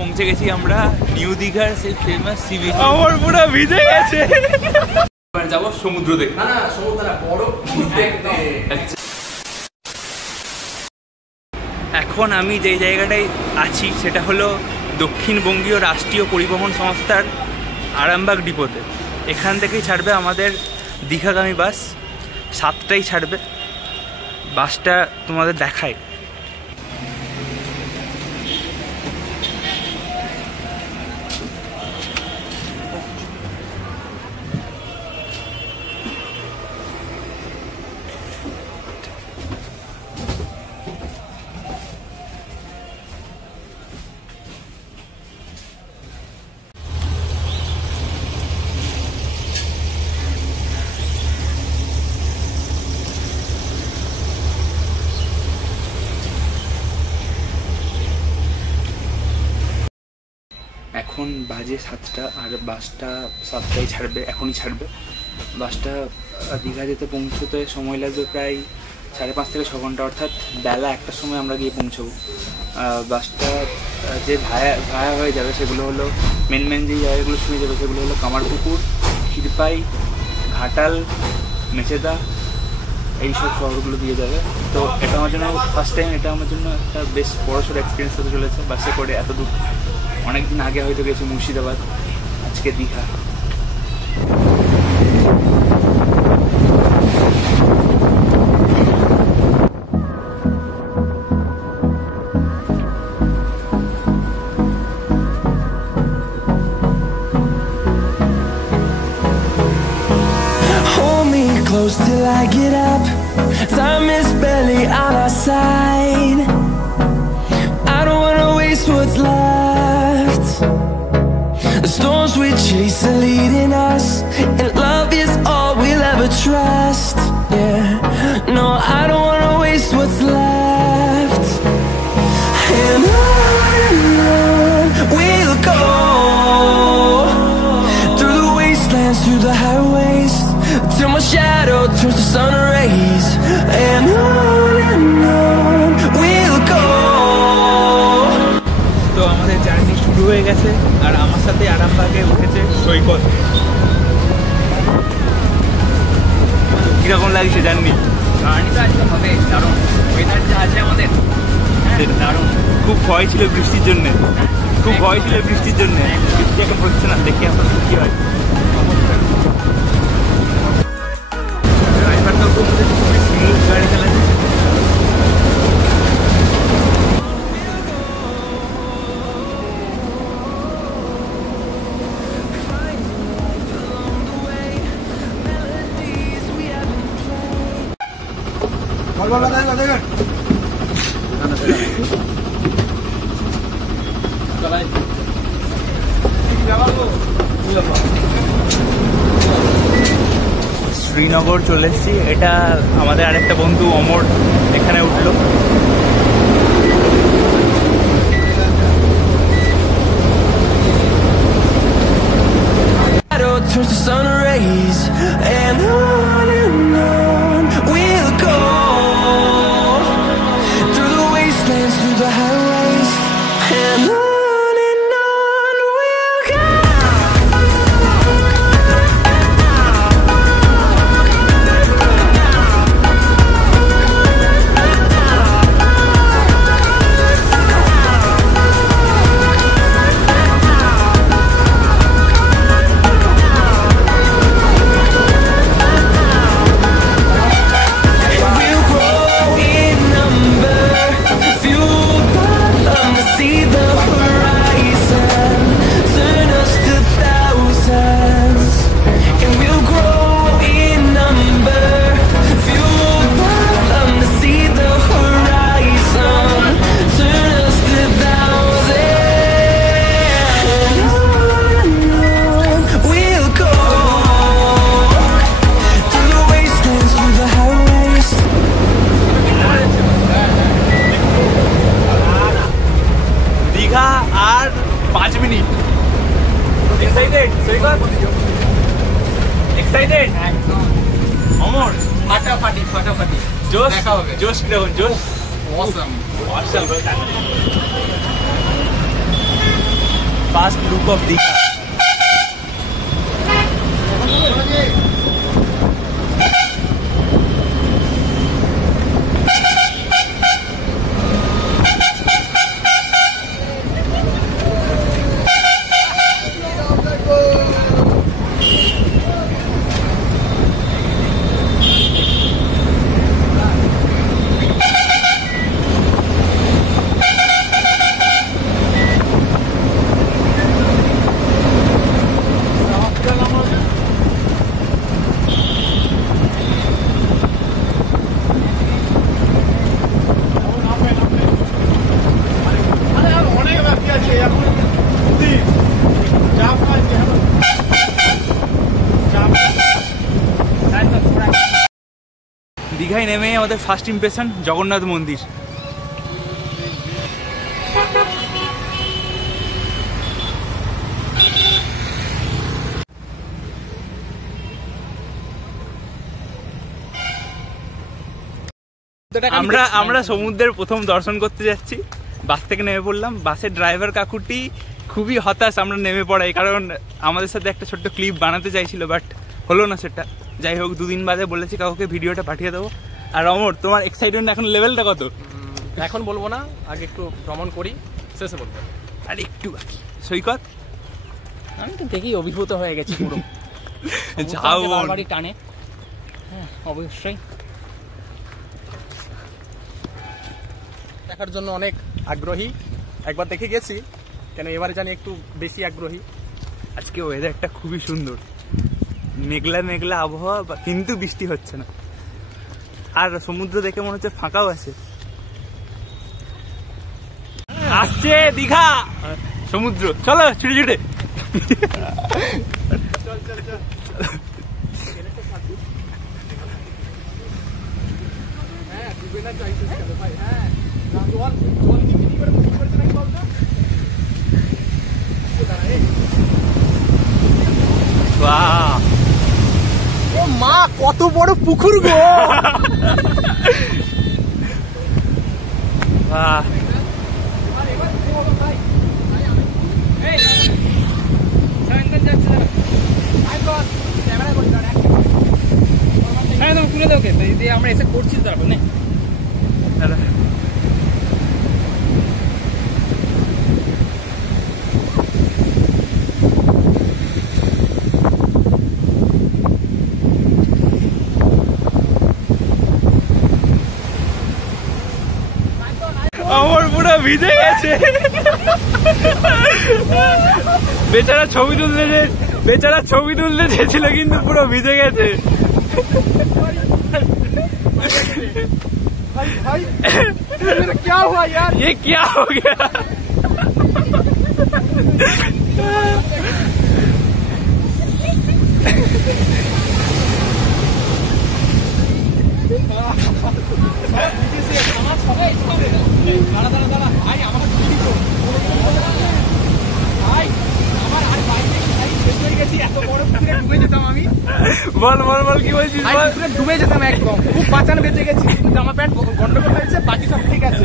পৌঁছে গেছি আমরা নিউ দীঘার সেই ফেমাস সি বিচ। আমার পুরো ভিজে গেছে। এবার যাব সমুদ্র দেখতে। না না সমুদ্র না, বরফ দেখতে। এখন আমি যে জায়গাটায় আছি সেটা হলো দক্ষিণবঙ্গীয় রাষ্ট্রীয় পরিবহন সংস্থার আরামবাগ ডিপোতে। এখান থেকেই ছাড়বে আমাদের দীঘাগামী বাস, 7টায় ছাড়বে। বাসটা তোমাদের দেখায়। এখন বাজে 7টা আর বাসটা 7টায় ছাড়বে, এখনই ছাড়বে। বাসটা দীঘা যেতে পৌঁছতে সময় লাগবে প্রায় 5.5 থেকে 6 ঘন্টা, অর্থাৎ বেলা 1টার সময় আমরা গিয়ে পৌঁছবো। বাসটা যে ভায়া হয়ে যাবে সেগুলো হলো মেন যে জায়গাগুলো শুনে যাবে সেগুলো হলো কামারপুকুর, ক্ষীরপাই, ঘাটাল, মেচেদা, এইসব শহরগুলো দিয়ে যাবে। তো এটা আমার জন্য ফার্স্ট টাইম, এটা আমার জন্য একটা বেশ বড়সড় এক্সপিরিয়েন্স হতে চলেছে বাসে করে এত দূর। অনেকদিন আগে হয়তো গেছি মুর্শিদাবাদ, আজকে Digha. Hold me close till I get up. Time is barely on our side. I don't wanna waste what's left. The storms we chase are leading us, and love is all we'll ever trust. Yeah, no, I don't wanna waste what's left. And on we'll go, through the wastelands, through the highways, till my shadow turns to sun rays. And on we'll go. তো আমাদের journey শুরু হয়ে গেছে আর আমার সাথে আরামবাগে উঠেছে সৈকত। কিরকম লাগছে জার্নি? জার্নিটা আজকে হবে দারুণ, ওয়েদার যা আছে আমাদের দারুণ। খুব ভয় ছিল বৃষ্টির জন্যে, খুব ভয় ছিল বৃষ্টির জন্যে। বৃষ্টি এখন হচ্ছে না, দেখি এখন কি হয়। ড্রাইভারটা খুবই স্মুথ গাড়ি চালাচ্ছে। শ্রীনগর চলে এসেছি। এটা আমাদের আরেকটা বন্ধু অমর এখানে উঠলো। Turns to sun rays, and on we'll go, through the wastelands, through the highways, and on we'll go. Excited একদম অমর ফাটাফাটি ফাটাফাটি জোশ দেখা হবে জোশ কিরকম জোশ awesome awesome first look of Digha. দীঘায় নেমে আমাদের ফার্স্ট ইমপ্রেশন জগন্নাথ মন্দির। আমরা সমুদ্রের প্রথম দর্শন করতে যাচ্ছি, বাস থেকে নেমে পড়লাম। বাসের ড্রাইভার কাকুটি খুবই হতাশ আমরা নেমে পড়াই, কারণ আমাদের সাথে একটা ছোট্ট ক্লিপ বানাতে চাইছিল, বাট হলো না সেটা। যাই হোক, 2 দিন বাদে বলেছি কাকুকে ভিডিওটা পাঠিয়ে দেবো। আর অমর, তোমার এক্সাইটমেন্ট এখন লেভেলটা কত? এখন বলবো না, আগে একটু ভ্রমণ করি, শেষে বলবো। আর একটু বাকি। সৈকত? আমি তো দেখি অভিভূত হয়ে গেছি পুরো। যাও বাড়ি টানে। হ্যাঁ, অবশ্যই দেখার জন্য অনেক আগ্রহী। একবার দেখে গেছি, কেন এবারে জানি একটু বেশি আগ্রহী। আজকে ওয়েদারটা খুবই সুন্দর, মেঘলা মেঘলা আবহাওয়া, কিন্তু বৃষ্টি হচ্ছে না। আর সমুদ্র দেখে মনে হচ্ছে ফাঁকাও আছে। আসছে দীঘা সমুদ্র, চলো ছুটে ছুটে। ও মা, কত বড় পুকুর গো! হ্যাঁ, তুমি তুলে দাও, দিয়ে আমরা এসে করছি তারপর না। আমার পুরো ভিজে গেছে। বেচারা ছবি তুলতে চেয়েছিল, কিন্তু পুরো ভিজে গেছে। क्या हुआ यार? ये क्या हो गया? বল বল বল, কি বলছিস? ডুবে যেতাম একদম, খুব বাঁচানো বেঁচে গেছি। জামা প্যান্ট গন্ডগোল হয়েছে, বাকি সব ঠিক আছে।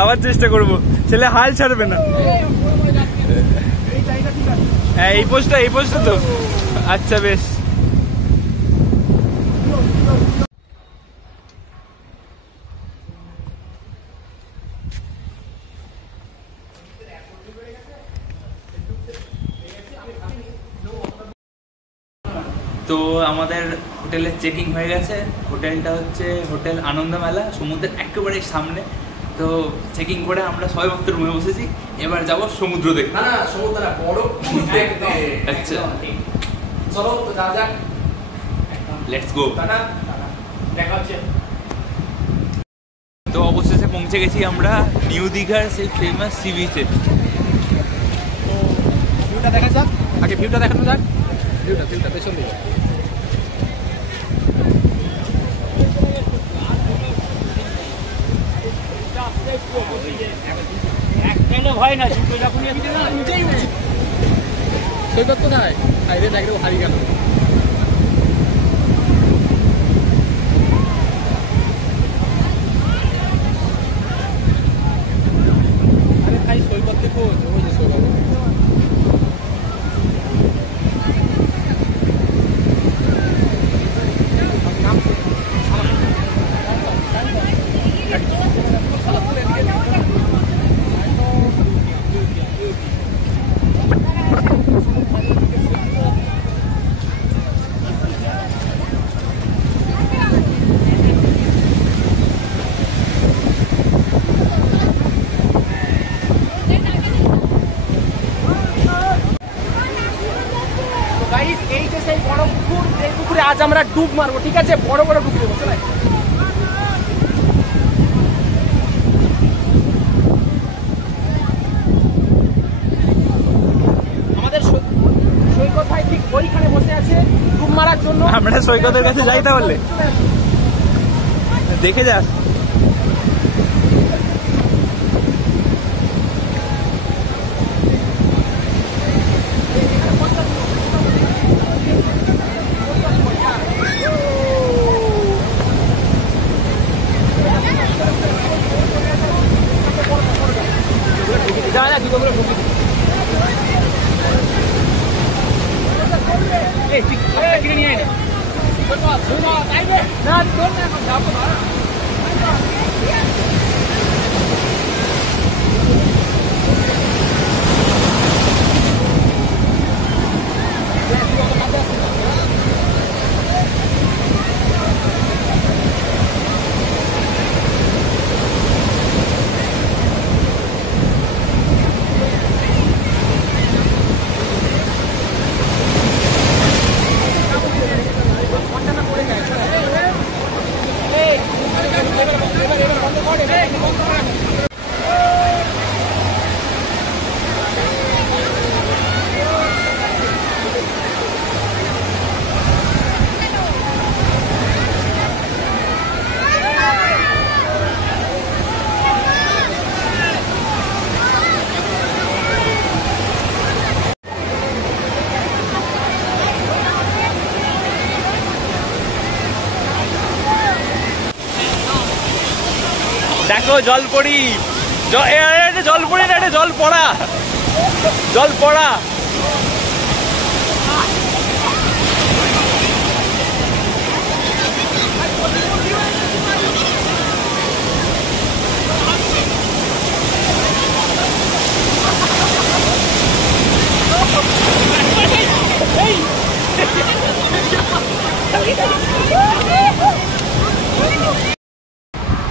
আবার চেষ্টা করবো, ছেলে হাল ছাড়বে না। হ্যাঁ, এই পোস্টটা তো আচ্ছা, বেশ। তো আমাদের হোটেলের চেকিং হয়ে গেছে। হোটেলটা হচ্ছে হোটেল আনন্দমেলা, সমুদ্রের একেবারে সামনে। তো চেকিং করে আমরা সবাই মাত্র রুমে বসেছি। এবার যাব সমুদ্র দেখতে। না, সমুদ্র না, বড় দেখতে। আচ্ছা, চলো তো যা যাক, লেটস গো। দেখা হচ্ছে। তো অবশেষে পৌঁছে গেছি আমরা নিউ দীঘার সেই ফেমাস সি বিচে। ভিউটা দেখা যাক, আগে ভিউটা দেখানো যাক। ভিউটা পেছন দিকে। ভয় না, সৈকত কোথায়? হাইরে দেখো, হারিয়ে গেল। আরে ভাই, সৈকত দেখো, ওই যে সৈকত। ডুব মারবো, ঠিক আছে? বড় বড় ডুব দেবো। চলে আমাদের সৈকত ঠিক ওইখানে বসে আছে ডুব মারার জন্য। আমরা সৈকতের কাছে যাই তাহলে, দেখে যাস। যা যা জুতোগুলো ঢুকি কিনে নিয়ে আয় না এখন যাবো না। দেখো জল পড়ি, জল পড়ি না, এটা জল পড়া, জল পড়া।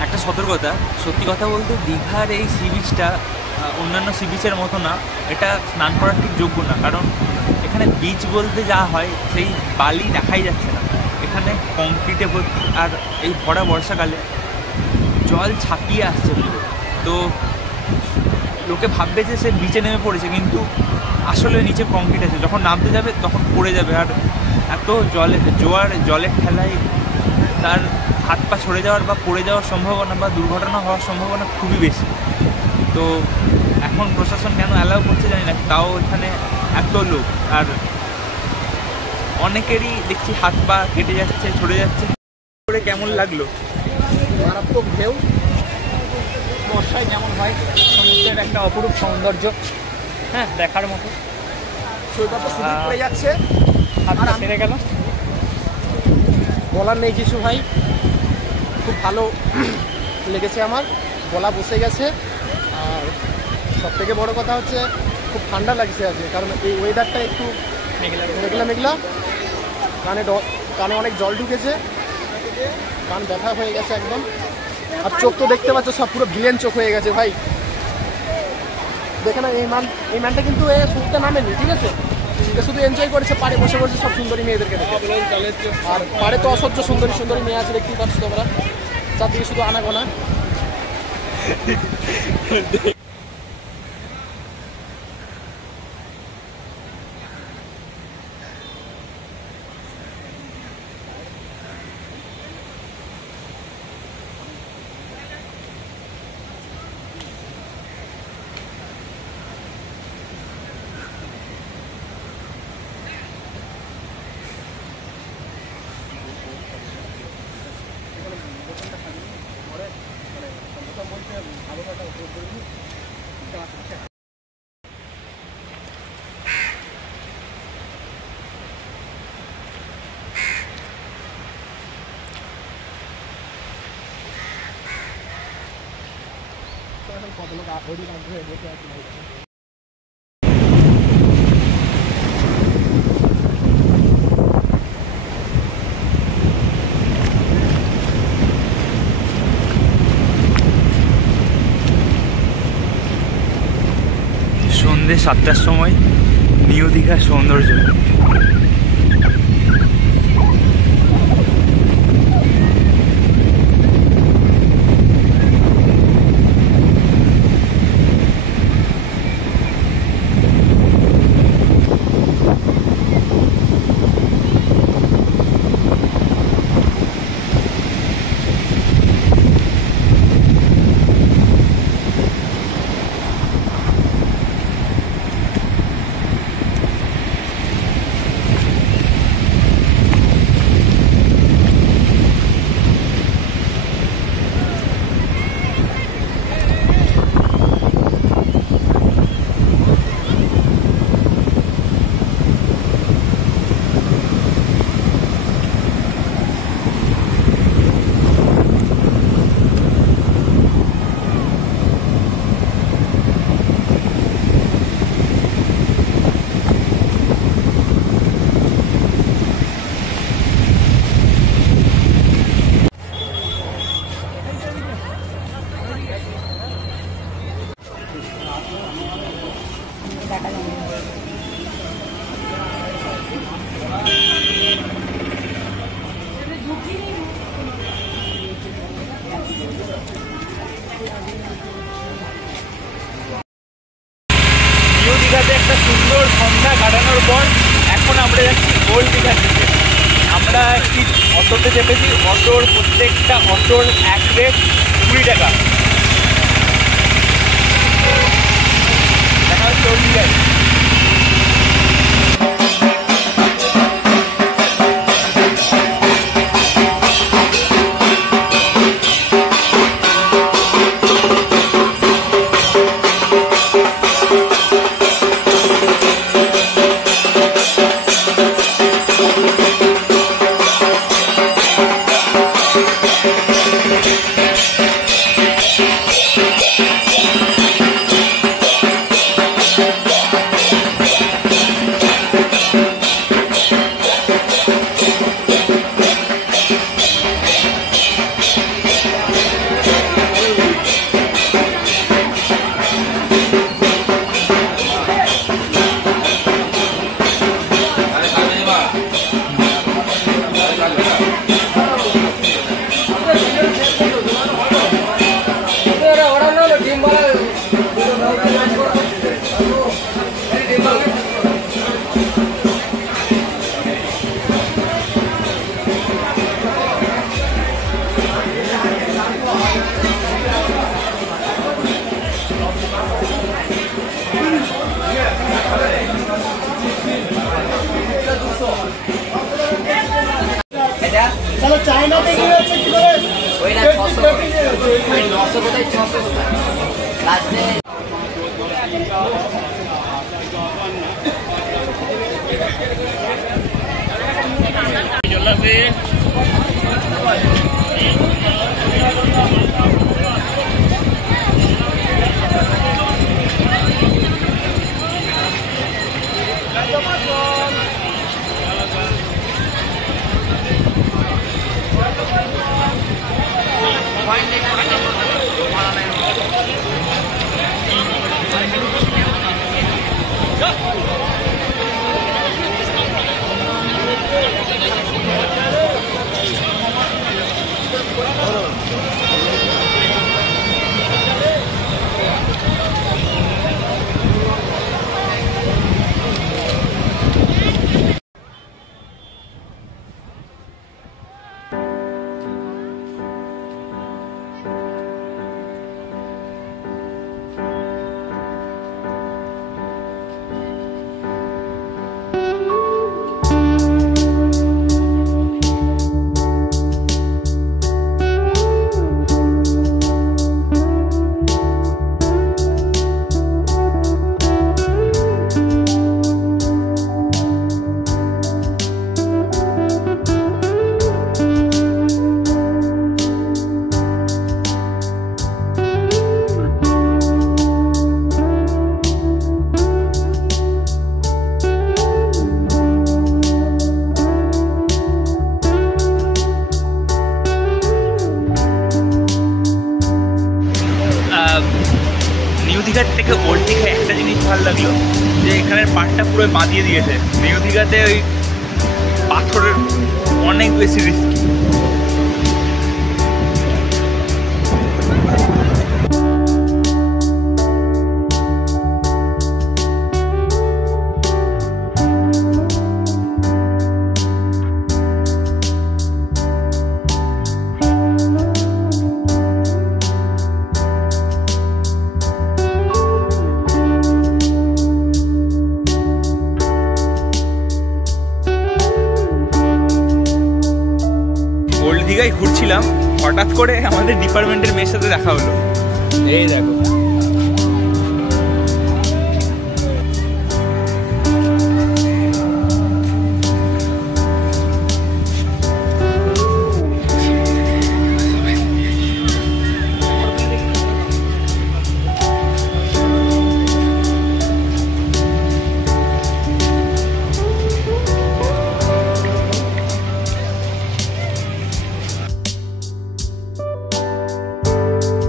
একটা সতর্কতা, সত্যি কথা বলতে দীঘার এই সি বিচটা অন্যান্য সি বিচের মতো না, এটা স্নান করার ঠিক যোগ্য না। কারণ এখানে বিচ বলতে যা হয় সেই বালি দেখাই যাচ্ছে না, এখানে কংক্রিটে ভর্তি। আর এই ভরা বর্ষাকালে জল ছাপিয়ে আসছে পুরো, তো লোকে ভাববে যে সে বিচে নেমে পড়েছে, কিন্তু আসলে নিচে কংক্রিট আছে, যখন নামতে যাবে তখন পড়ে যাবে। আর এত জলের ঠেলায় তার হাত পা ছড়ে যাওয়ার বা পড়ে যাওয়ার সম্ভাবনা বা দুর্ঘটনা হওয়ার সম্ভাবনা খুবই বেশি। তো এখন প্রশাসন কেন অ্যালাউ করছে জানি না, তাও এখানে এত লোক, আর অনেকেরই দেখছি হাত পা কেটে যাচ্ছে, ছড়ে যাচ্ছে। করে কেমন লাগলো? মারাত্মক ঢেউ, বর্ষায় যেমন হয় সমুদ্রের একটা অপরূপ সৌন্দর্য, হ্যাঁ দেখার মতো। সৈকত শুধু পড়ে যাচ্ছে, হাতটা ছেড়ে গেল, বলার নেই কিছু ভাই। খুব ভালো লেগেছে আমার, গলা বসে গেছে। আর সব থেকে বড়ো কথা হচ্ছে খুব ঠান্ডা লাগছে আজকে, কারণ এই ওয়েদারটা একটু মেঘলা মেঘলা, কানে অনেক জল ঢুকেছে, কান ব্যথা হয়ে গেছে একদম। আর চোখ তো দেখতে পাচ্ছ সব পুরো ভিলেন চোখ হয়ে গেছে ভাই। দেখে না এই ম্যানটা কিন্তু এ শুনতে নামেনি, ঠিক আছে? শুধু এনজয় করেছে, পাড়ে বসে বসে সব সুন্দরী মেয়েদেরকে দেখে। আর পাড়ে তো অসহ্য সুন্দরী সুন্দরী মেয়ে আছে, দেখতেই পাচ্ছ তোমরা, চারদিকে শুধু আনাগোনা। সন্ধ্যে 7টার সময় নিউ দীঘার সৌন্দর্য। নিউ দীঘাতে একটা সুন্দর সন্ধ্যা কাটানোর পর এখন আমরা যাচ্ছি ওল্ড দীঘার দিকে। আমরা একটি অটোতে চেপেছি, অটোর প্রত্যেকটা অটোর এক রেট 20 টাকা। দেখা হচ্ছে ওল্ড দীঘায়। তাহলে চায়নাতে কি হচ্ছে কি করে ওই না 600 ওই 900 কোথায় 600 কোথায় লাস্টে নিউ দীঘার থেকে ওল্ড দীঘায় একটা জিনিস ভালো লাগলো যে এখানের পাড়টা পুরো বাঁধিয়ে দিয়েছে। নিউ দীঘাতে ওই পাথরের অনেক বেশি রিস্কি। দীঘায় ঘুরছিলাম, হঠাৎ করে আমাদের ডিপার্টমেন্টের মেয়ের সাথে দেখা হলো। এই দেখো